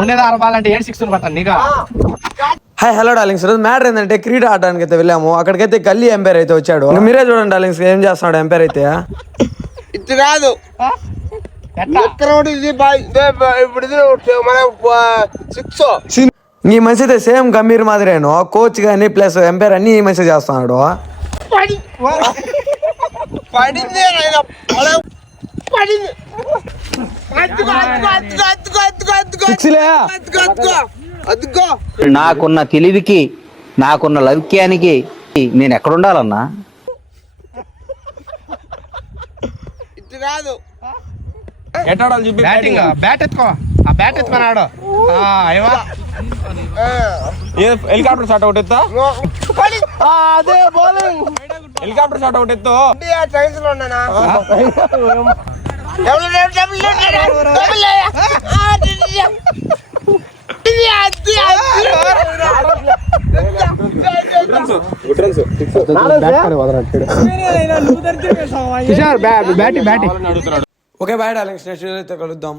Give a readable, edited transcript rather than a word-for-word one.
ఉండేది 6 బాల్ అంటే 7 6 కొట్టాను నీకు. హాయ్ హలో డార్లింగ్స్, రోజు మ్యాటర్ ఏంటంటే క్రీడా ఆడడానికి అయితే వెళ్ళాము. అక్కడికైతే గల్లీ ఎంపైర్ అయితే వచ్చాడు. మీరే చూడండి డార్లింగ్స్ ఏం చేస్తున్నాడు ఎంపైర్ అయితే. ఇది కాదు ఈ మనిషి అయితే సేమ్ గంభీర్ మాదిరేను. కోచ్ గానీ ప్లస్ ఎంపైర్ అన్ని ఈ మనిషి చేస్తున్నాడు. నాకున్న తెలివికి నాకున్న లౌక్యానికి నేను ఎక్కడుండాలన్నా? బ్యాటింగ్ బ్యాట్ ఎత్తుకో, ఆ బ్యాట్ ఎత్తుకున్నాడు. హెలికాప్టర్ షాట్ అవుట్ ఎత్తా, అదే బౌలింగ్ హెలికాప్టర్ షాట్ అవుట్ ఎత్తు. ఓకే బాయ్ డార్లింగ్స్, నెక్స్ట్ వీడియోలో అయితే కలుద్దాం.